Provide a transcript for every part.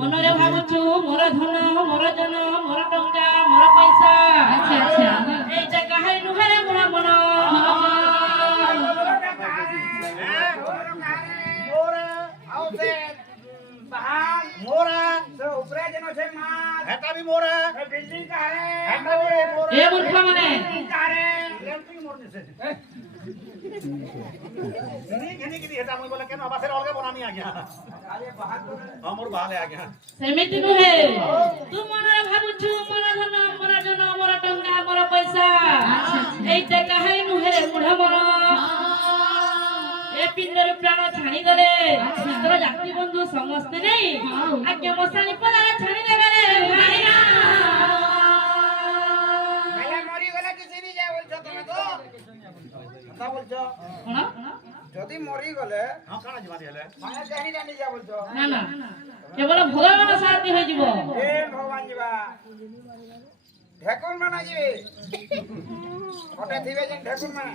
মনরে ভাবুছু মোর ধন মোর জন মোর টঙ্কা মোর পয়সা আচ্ছা আচ্ছা এইটা কাহাই নুহেরে মোর মন মোর আউতে বাহান মোর সে উপরে যেন છે মাছ হেটা भी মোর એ બિલ્ડિંગ કા હે হেটা भी মোর এ মূর্খ মানে কারে লেম্পিং মোর নিছে ঘেনি ঘেনি হেটা মই বলে কেন আবাসের অলগে বনানি আ গয়া আরে বাহান মোর বাহালে আ গয়া সেমিতি নুহে তু মনরে ভাবুছু মোর ধন মোর জন মোর টঙ্কা মোর পয়সা এইটা কাহাই নুহেরে মোর মন এ পিণ্ডর প্রাণ ছানি গলে তোর জাতি বন্ধু সমস্ত নেই আজ্ঞা মশানি পদারে ছানি দেবে রে ভাইরা মেলা মরি গলে কিছু নি যায় বলছো তুমি তো কথা বলছো কোন যদি মরি গলে হ্যাঁ কানা জিমাদি হলে মানে জানি জানি যা বলছো না না কেবল ভগবান সাথী হই যাব এ ভগবান জিবা ঢেকুর মানা যাবে ওটা দিবে যেন ঢেকুর মানা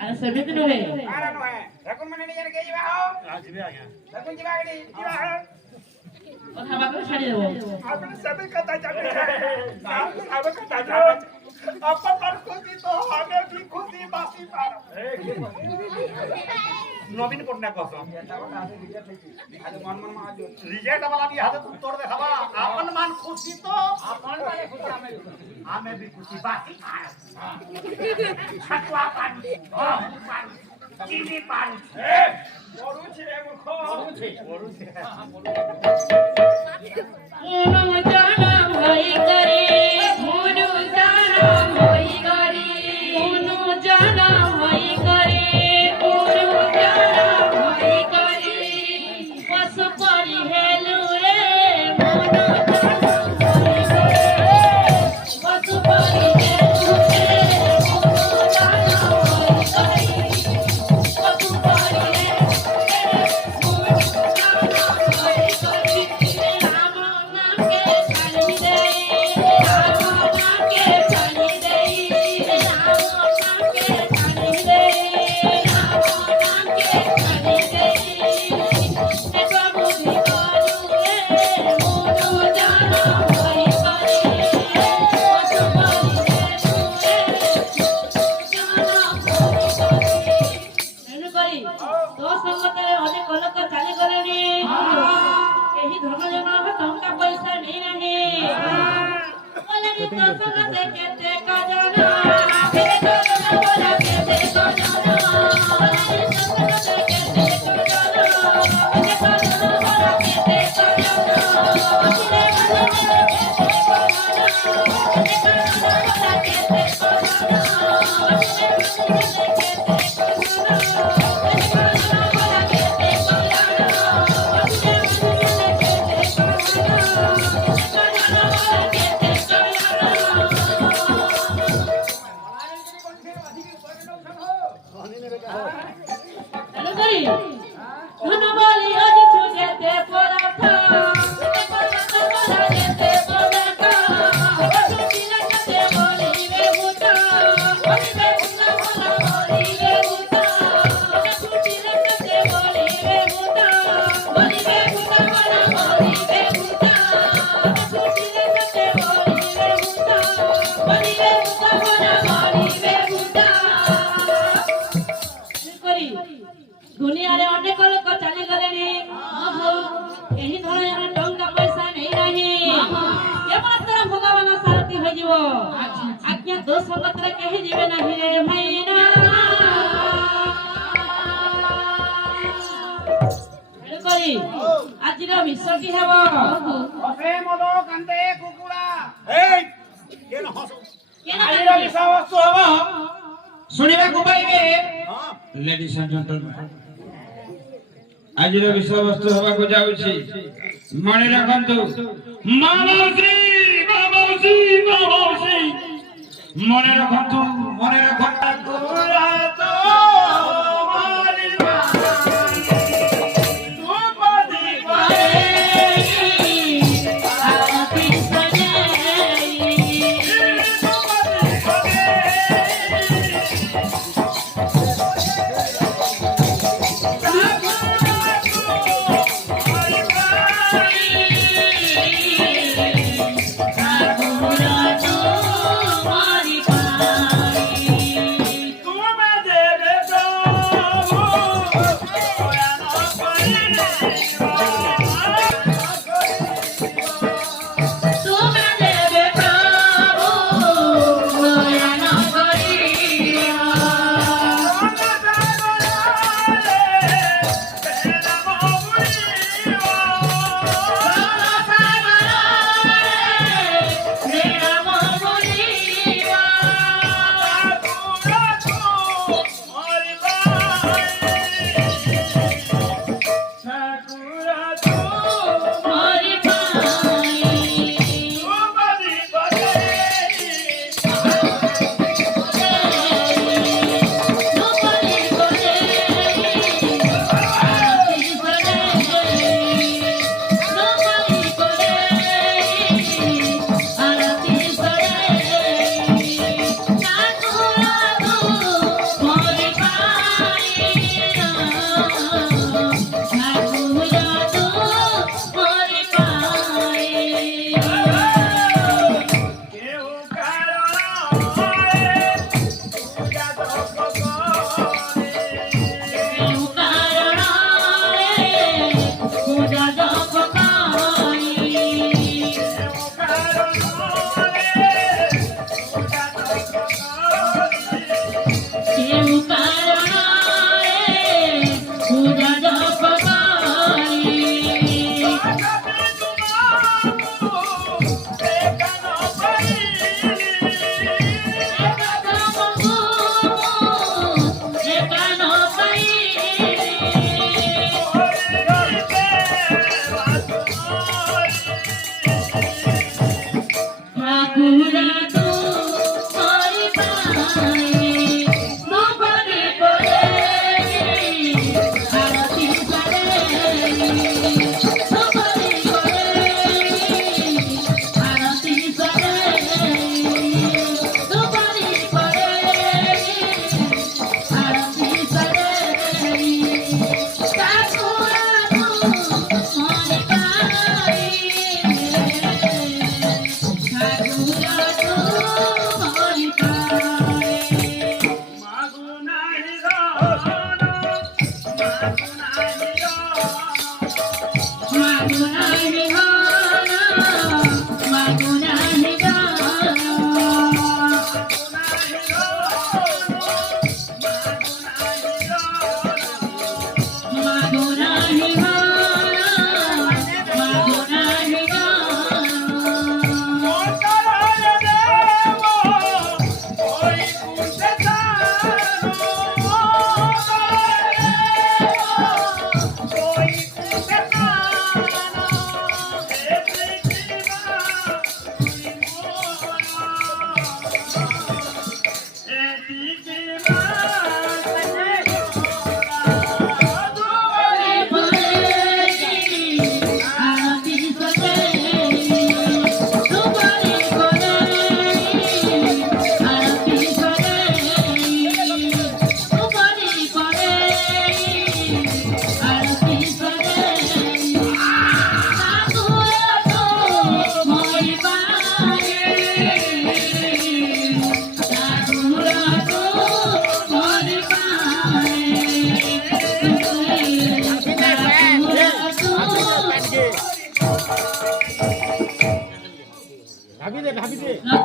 আরে সেমিতি নহে আরে নহে ঢেকুর মানা নি জানি কে যাবে হও জিবে আজ্ঞা ঢেকুর জিবা গনি জিবা হও কথা বাকু ছাড়ি দেব আপনি সবে কথা জানে সবে কথা জানে अपन पर खुशी तो हमें भी खुशी बासी पार नवीन पटनायक कहतो आज मन मन आज रिजेक्ट वाला भी हाथ तोड़ दे हवा अपन मन खुशी तो अपन वाले खुशी हमें भी खुशी बासी पार छटवा पानी पानी चीनी पानी ए বড়ু ছিলে মূর্খ বড়ু ছিলে মন জানা ভই করে মন জানা ভই করে মন জানা ভই করে মন জানা ভই করে বস পরি হেলু রে মন জানা ভই করে বস পরি হেলু রে মন জানা ভই করে বস পরি হেলু রাম নাম কে ছাড়ি দে রাম তেণু କରି ধন বলি অজিছু যেতে পদার্থ যেতে পদার্থ ছুটিলে যেতে বলিবে ভূত বলিবে ভূত বলা বলিবে ভূত ছুটিলে যেতে বলিবে ভূত বলিবে ভূত বলা বলিবে ভূত ছুটিলে যেতে বলিবে ভূত বলিবে ভূত বলা বলিবে ভূত କରି ଦୁନିଆରେ ଅନେକ ଲୋକ ଚାଲିଗଲେଣି ଏହି ଧରଣର ଟଙ୍କା ପଇସା ନେଇ ନାହିଁ କେବଳ ଭଗବାନ ସାରଥୀ ହୋଇଯିବ ଆଜ୍ଞା ତୋ ସଙ୍ଗତରେ କେହି ଯିବେ ନାହିଁ ରେ ଭାଇନା କରି ଆଜିର ମିଶଟି ହେବ ହସେ ମଦ କାନ୍ଦେ କୁକୁଡ଼ା ଏଇ କେନ ହସ ଆଜିର ବିଷୟବସ୍ତୁ ହବ ଶୁଣିବାକୁ ପାଇବେ ହଁ ଲେଡିଜ୍ ଆଣ୍ଡ ଜେଣ୍ଟଲମ୍ୟାନ୍ ଆଜିର ବିଷୟବସ୍ତୁ ହେବାକୁ ଯାଉଛି ମନେ ରଖନ୍ତୁ ମାଉସୀ ମନେ ରଖନ୍ତୁ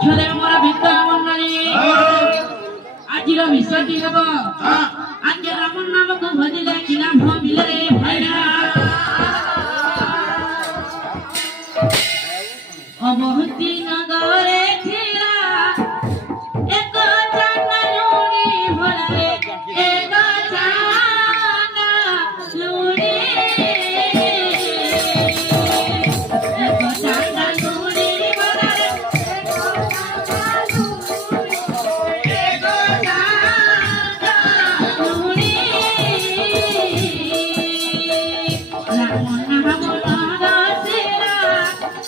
ଲକ୍ଷ୍ୟଦେବ ମୋର ବିଦ୍ୟା ମଣ୍ଡଳୀ ଆଜିର ବିଷୟଟି ହେବ ଆଜ୍ଞା ରାମ ନାମକୁ ଭଜିଲେ କି ଲାଭ ମିଳେ ଭାଇନା ଅବହତି ନଗରେ ଥିଲା ଏକ ଚାଣ୍ଡାଲୁଣି ଭରାରେ ଏକ ଚାଣ୍ଡାଲୁଣି ଏକ ଚାଣ୍ଡାଲୁଣି ଭରାରେ ଏକ ଚାଣ୍ଡାଲୁଣି ରାମ ନାମ ନରସିଲା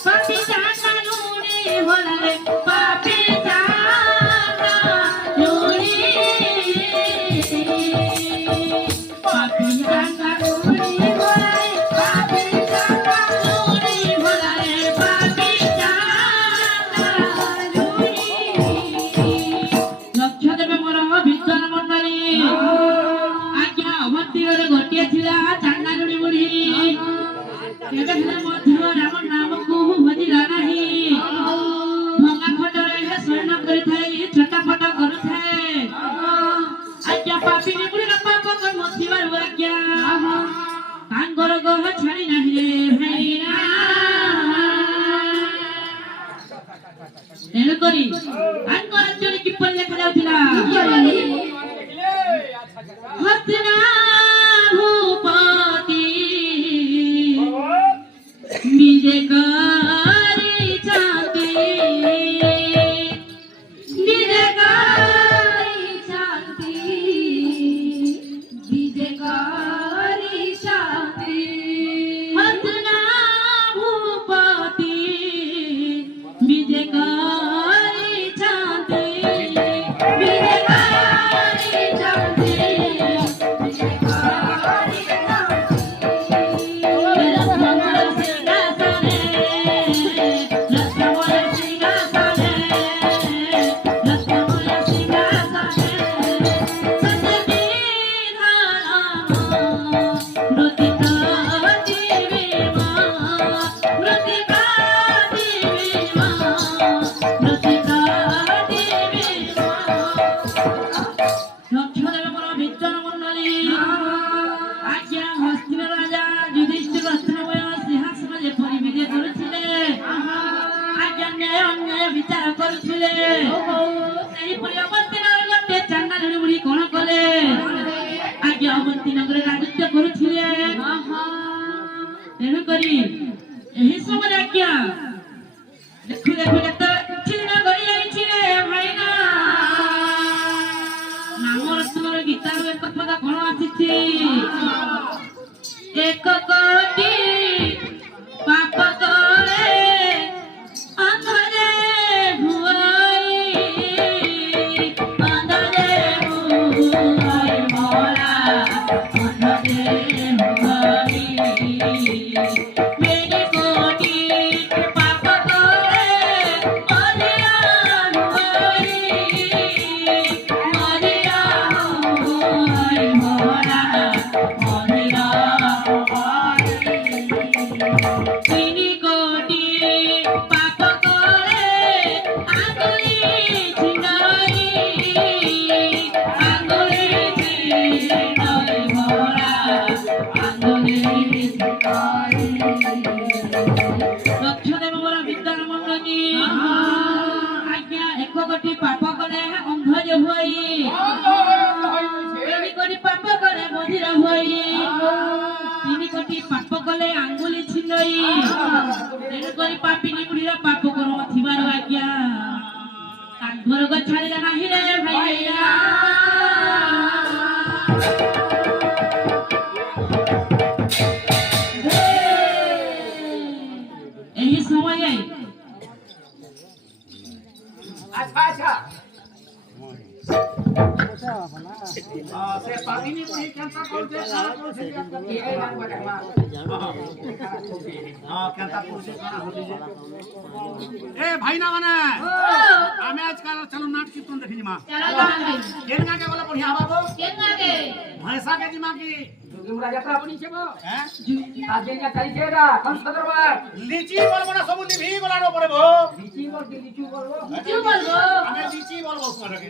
ପାପି ଚାଣ୍ଡାଲୁଣି ଭରାରେ ପାପି ଚାଣ୍ଡାଲୁଣି ପାପି ଚାଣ୍ଡାଲୁଣି ଭରାରେ ପାପି ଚାଣ୍ଡାଲୁଣି ଭରାରେ ପାପି ଚାଣ୍ଡାଲୁଣି ଲକ୍ଷ୍ୟ ଦେବେ ମୋର ବିଦ୍ୱାନ ମଣ୍ଡଳୀ ଆଜ୍ଞା ଅବତୀରେ ଗୋଟିଏ ଥିଲା ଚାଣ୍ଡାଲୁଣି ବୁଢ଼ୀ କେବେ ହେଲେ ମଧ୍ୟ ରାମ ନାମକୁ ଭଜିଲା ନାହିଁ ଭଙ୍ଗା ଖଣ୍ଡରେ ଶୟନ କରିଥାଏ ଛଟାପଟ କରୁଥାଏ ଆଜ୍ଞା ପାପିନୀ ବୁଢ଼ୀର ପାପ କର୍ମ ଥିବାରୁ ଆଜ୍ଞା ତାଙ୍କର ଗହ ଛାଡ଼ି ନାହିଁ ରେ ଭାଇନା ତେଣୁକରି ତାଙ୍କ ରାଜ୍ୟରେ କିପରି ଦେଖାଯାଉଥିଲା ହସ୍ତିନା ଭୂପତି ବିଜେ କରିଛନ୍ତି ବିଜେ କରିଛନ୍ତି ବିଜେ କରିଛନ୍ତି ହସ୍ତିନା ଭୂପତି ବିଜେ କରିଛନ୍ତି ବିଜେ କରିଛନ୍ତି ବିଜେ ବିଚାର କରୁଥିଲେ ସେହିପରି ଅବନ୍ତୀ ନଗର ଗୋଟେ ଚାଣ୍ଡାଲୁଣି ବୁଢ଼ୀ କଣ କଲେ ଆଜ୍ଞା ଅବନ୍ତୀ ନଗରରେ ରାଜତ୍ୱ କରୁଥିଲେ ତେଣୁକରି ଏହି ସମୟରେ ଆଜ୍ଞା ଦେଖୁ ଦେଖୁ କେତେ ଛିନ୍ନ କରିଯାଇଛି ରେ ଭାଇନା ନାମ ରତ୍ନର ଗୀତାରୁ ଏକ ପଦ କଣ ଆସିଛି ଏକ କୋଟି ପାପ କରେ ଅନ୍ଧରେ ଭୁଆଇ ମରା ଅନ୍ଧରେ ଭୁଆଇ মেরি কোটি পাপ করে মরিয়া ভুয়াই মরিয়া ভুয়াই মরা মরিয়া তিনি কোটি পাপ করে আঙ্গুলি ছিনাই ভরা আঙ্গুলি ছিনাই লক্ষ্যদেব বড় বিদ্যার মন্ডলী আজ্ঞা এক কোটি পাপ করে অন্ধ যে হই তিনি কোটি পাপ করে বধির হই তিনি কোটি পাপ কলে আঙ্গুলি ছিনই তেণু করি পাপিনী বুড়ির পাপ কর্ম থিবার আজ্ঞা তাঙ্কর গো ছাড়িলা নাহি রে ভাইয়া এই সময়ে আচ্ছা আচ্ছা से पानी में कैंसा करते हां कैंसा करते ए भाई ना माने हमें आज काल चलो नाट कीर्तन देखि मा चलो गांगे केना के बोला बढ़िया बाबू केना के भैंसा के जिमा की जोगीमुरा यात्रा बनी छेबो हैं आजेनिया चली छेरा कंस दरबार लीची बोल बड़ा सब लिभी बोला नो पड़े भो लीची मोर के लीचू লিচু বলবো আমি লিচি বলবো তোমাকে